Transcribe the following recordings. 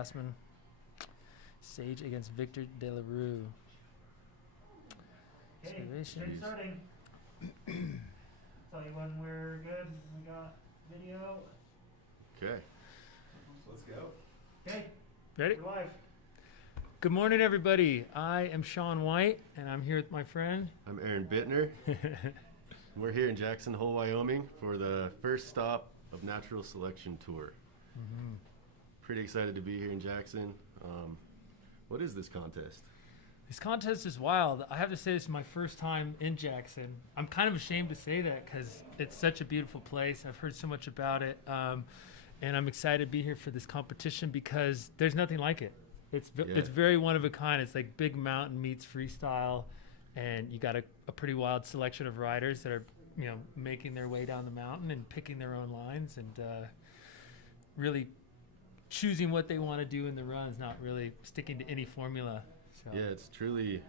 Glassman. Sage against Victor De La Rue. Okay, stream starting. Tell you when we're good. We got video. Okay. Let's go. Okay. Ready? We're live. Good morning, everybody. I am Sean White, and I'm here with my friend. I'm Aaron Bittner. We're here in Jackson Hole, Wyoming for the first stop of Natural Selection Tour. Mm-hmm. Pretty excited to be here in Jackson. What is this contest? This contest is wild. I have to say this is my first time in Jackson. I'm kind of ashamed to say that because it's such a beautiful place. I've heard so much about it. And I'm excited to be here for this competition because there's nothing like it. It's very one of a kind. It's like big mountain meets freestyle, and you got a pretty wild selection of riders that are, making their way down the mountain and picking their own lines and really choosing what they want to do in the runs, not really sticking to any formula. So. Yeah, it's truly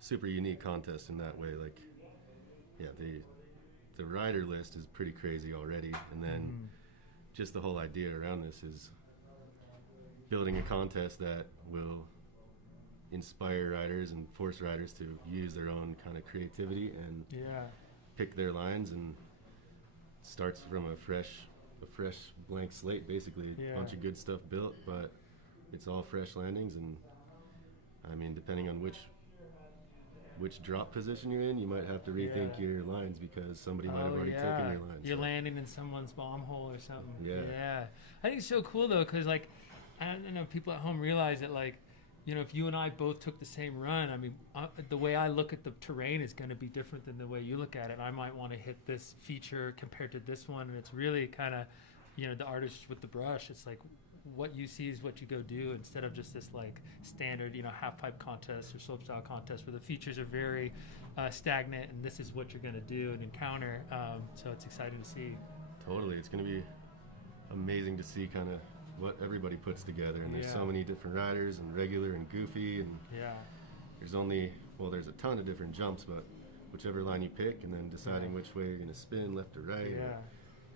super unique contest in that way. Like, yeah, the rider list is pretty crazy already, and then just the whole idea around this is building a contest that will inspire riders and force riders to use their own kind of creativity and pick their lines, and starts from a fresh blank slate, basically. A bunch of good stuff built, but it's all fresh landings. And I mean, depending on which drop position you're in, you might have to rethink your lines because somebody might have already taken your lines. You're landing in someone's bomb hole or something. Yeah. I think it's so cool though, because like, I don't know if people at home realize that, like, if you and I both took the same run, I mean, the way I look at the terrain is going to be different than the way you look at it. I might want to hit this feature compared to this one, and it's really kind of, the artist with the brush. It's like what you see is what you go do, instead of just this like standard, half pipe contest or slopestyle contest where the features are very stagnant, and this is what you're going to do and encounter. So it's exciting to see. Totally, it's going to be amazing to see kind of what everybody puts together, and there's so many different riders, and regular and goofy, and there's a ton of different jumps, but whichever line you pick, and then deciding which way you're going to spin, left or right, or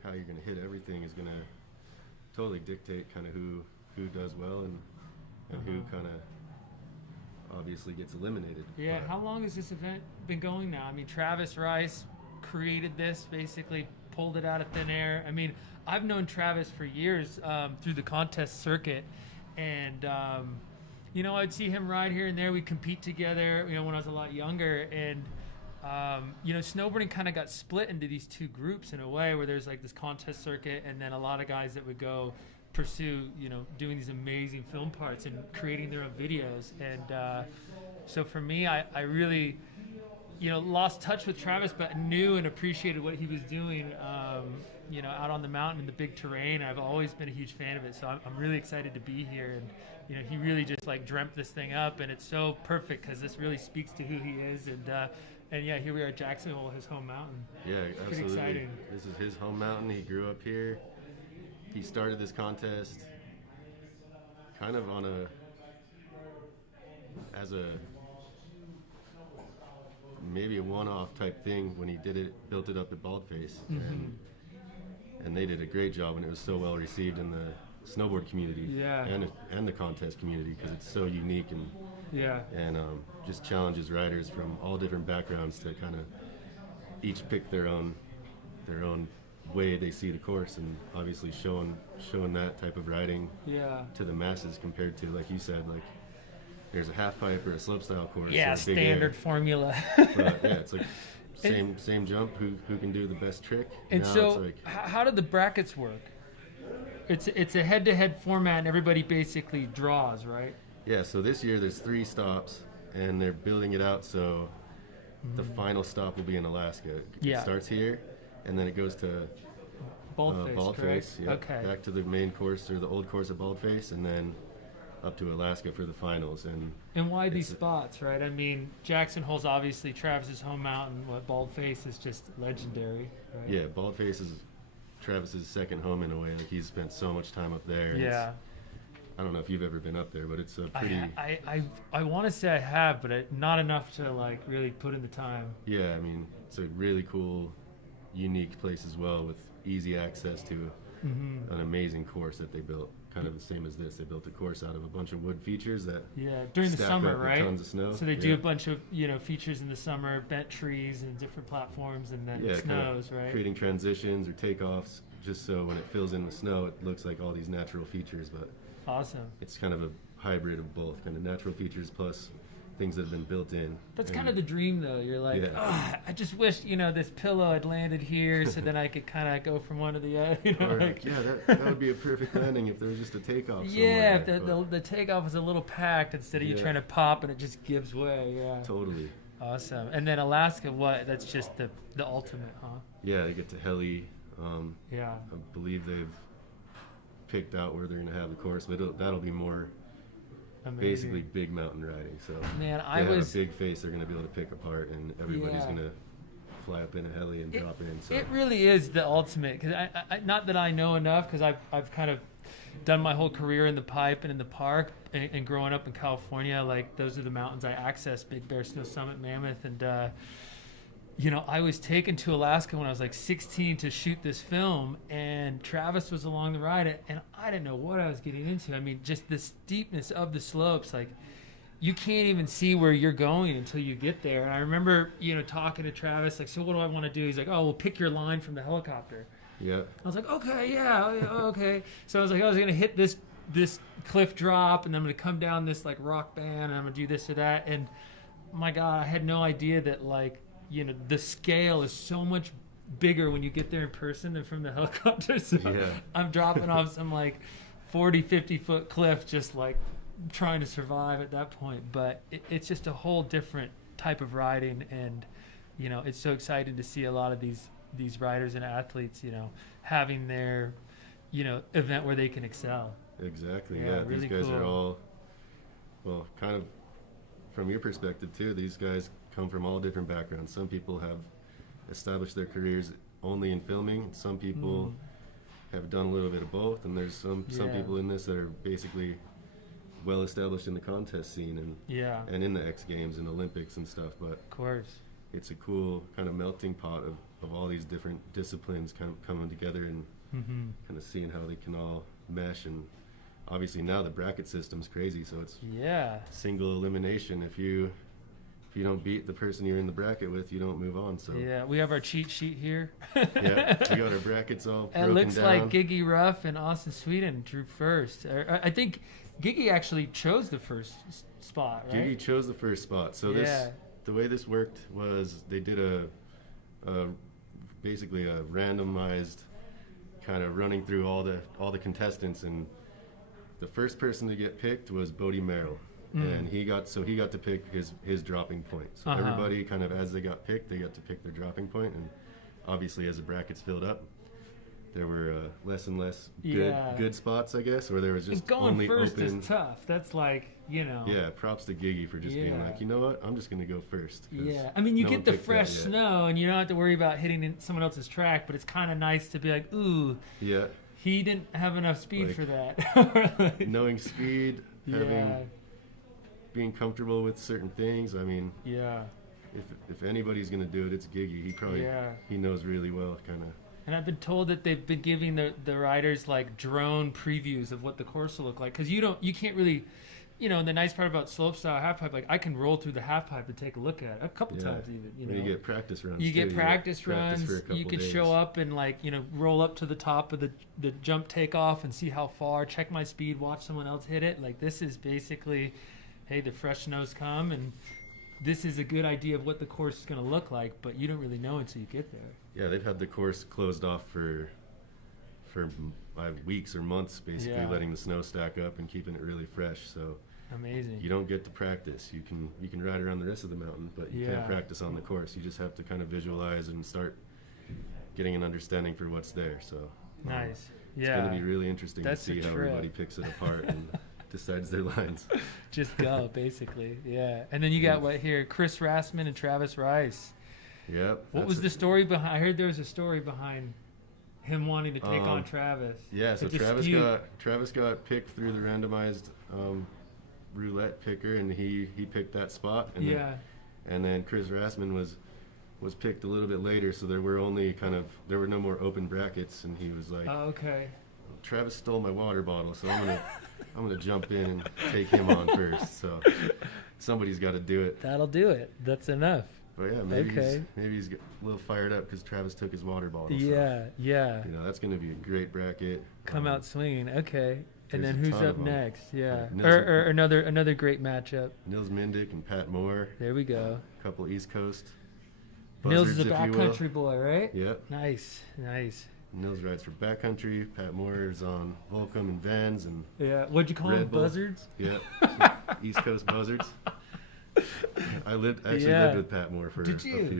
how you're going to hit everything is going to totally dictate kind of who does well and who kind of obviously gets eliminated. But how long has this event been going now? I mean, Travis Rice created this, basically pulled it out of thin air. I mean, I've known Travis for years through the contest circuit, and I'd see him ride here and there. We'd compete together, when I was a lot younger, and snowboarding kind of got split into these two groups in a way, where there's like this contest circuit, and then a lot of guys that would go pursue, doing these amazing film parts and creating their own videos. And so for me, I really lost touch with Travis, but knew and appreciated what he was doing, out on the mountain in the big terrain. I've always been a huge fan of it, so I'm really excited to be here. And he really just like dreamt this thing up, and it's so perfect because this really speaks to who he is. And here we are at Jackson Hole, his home mountain. Yeah, it's absolutely. Pretty exciting. This is his home mountain. He grew up here. He started this contest kind of as a maybe a one-off type thing when he built it up at Baldface, and they did a great job, and it was so well received in the snowboard community and the contest community, because it's so unique and just challenges riders from all different backgrounds to kind of each pick their own way they see the course, and obviously showing that type of riding to the masses compared to, like you said, like there's a half pipe or a slopestyle course. Yeah, standard formula. But it's like same jump. Who can do the best trick? And now so, how did the brackets work? It's a head-to-head format, and everybody basically draws, right? Yeah. So this year there's 3 stops, and they're building it out so the final stop will be in Alaska. It starts here, and then it goes to Baldface. Okay. Back to the main course or the old course at Baldface, and then up to Alaska for the finals. And why these spots, right? I mean, Jackson Hole's obviously Travis's home mountain. Baldface is just legendary, right? Yeah, Baldface is Travis's second home in a way. Like, he's spent so much time up there. I don't know if you've ever been up there, but it's a pretty... I want to say I have, but not enough to like really put in the time. Yeah, I mean, it's a really cool, unique place as well, with easy access to an amazing course that they built. kind of the same as this. They built a course out of a bunch of wood features that during the stack summer, up with right? tons of snow. So they do a bunch of features in the summer, bent trees and different platforms, and then it snows, right? Creating transitions or takeoffs, just so when it fills in the snow, it looks like all these natural features. But awesome. It's kind of a hybrid of both, kind of natural features plus things that have been built in. That's kind of the dream, though. You're like, I just wish, this pillow had landed here, so then I could kind of go from one to the other. That would be a perfect landing if there was just a takeoff. Yeah, if the takeoff was a little packed instead of you trying to pop and it just gives way. Yeah. Totally. Awesome. And then Alaska, that's just the ultimate, huh? Yeah, they get to heli. I believe they've picked out where they're going to have the course, but that'll be more. Amazing. Basically big mountain riding. So man, they have a big face they're going to be able to pick apart, and everybody's going to fly up in a heli and drop in. So it really is the ultimate, because I not that I know enough, because I've kind of done my whole career in the pipe and in the park, and growing up in California, like those are the mountains I access: Big Bear, Snow Summit, Mammoth, and I was taken to Alaska when I was like 16 to shoot this film, and Travis was along the ride, and I didn't know what I was getting into. I mean, just the steepness of the slopes, like you can't even see where you're going until you get there. And I remember, talking to Travis, like, so what do I want to do? He's like, oh, well, pick your line from the helicopter. Yeah. I was like, okay, okay. So I was like, I was going to hit this cliff drop, and I'm going to come down this like rock band, and I'm going to do this or that. And my God, I had no idea that like, the scale is so much bigger when you get there in person than from the helicopter. So I'm dropping off some like 40, 50-foot cliff, just like trying to survive at that point. But it's just a whole different type of riding, and it's so exciting to see a lot of these riders and athletes, having their event where they can excel. Exactly. Yeah, really these guys cool. are all, well, kind of from your perspective too. These guys come from all different backgrounds. Some people have established their careers only in filming. Some people have done a little bit of both, and there's some people in this that are basically well established in the contest scene and in the X Games and Olympics and stuff. But of course, it's a cool kind of melting pot of all these different disciplines kind of coming together and kind of seeing how they can all mesh. And obviously now the bracket system's crazy, so it's single elimination. If you don't beat the person you're in the bracket with, you don't move on. So we have our cheat sheet here. We got our brackets all broken down. It looks like Gigi Ruff and Austin Sweden drew first. I think Gigi actually chose the first spot, right? Gigi chose the first spot. So the way this worked was they did basically a randomized kind of running through all the contestants, and the first person to get picked was Bodie Merrill. And he got to pick his dropping point. So everybody kind of, as they got picked, they got to pick their dropping point. And obviously, as the brackets filled up, there were less and less good spots, I guess, where there was just going only first open. Is tough. That's like, Yeah, props to Gigi for just being like, you know what, I'm just going to go first. Yeah, I mean, you get the fresh snow, and you don't have to worry about hitting in someone else's track, but it's kind of nice to be like, ooh, he didn't have enough speed for that. Knowing speed, being comfortable with certain things. I mean, if anybody's going to do it, it's Gigi. He probably he knows really well, kind of. And I've been told that they've been giving the riders like drone previews of what the course will look like, because you can't really, the nice part about slopestyle half pipe, like I can roll through the half pipe and take a look at it a couple times even. You get practice runs. You get practice runs. You can show up and roll up to the top of the jump takeoff and see how far. Check my speed. Watch someone else hit it. Like this is basically, hey, the fresh snow's come, and this is a good idea of what the course is going to look like, but you don't really know until you get there. Yeah, they've had the course closed off for weeks or months, basically letting the snow stack up and keeping it really fresh. So amazing. You don't get to practice. You can ride around the rest of the mountain, but you can't practice on the course. You just have to kind of visualize and start getting an understanding for what's there. So nice. It's going to be really interesting to see how everybody picks it apart and decides their lines. Just go, basically. Yeah. And then you got what here? Chris Rassman and Travis Rice. Yep. What was the story behind? I heard there was a story behind him wanting to take on Travis. Yeah, so Travis got picked through the randomized roulette picker, and he picked that spot. And then Chris Rassman was picked a little bit later, so there were no more open brackets, and he was like, oh, okay. Travis stole my water bottle, so I'm gonna jump in and take him on first. So somebody's got to do it. That'll do it. That's enough. But yeah, maybe he's a little fired up because Travis took his water bottle. Yeah, so, yeah. You know, that's going to be a great bracket. Come out swinging. Okay. And then there's a who's ton up of 'em. next? Yeah. Nils- Or another great matchup. Nils Mindick and Pat Moore. There we go. A couple East Coast Nils is a buzzards, if you will. backcountry boy, right? Yep. Nice. Nils rides for Backcountry. Pat Moore is on Volcom and Vans and Yeah. What'd you call them? Red Bull. Buzzards? Yep. East Coast buzzards. I actually Yeah. lived with Pat Moore for Did you? a few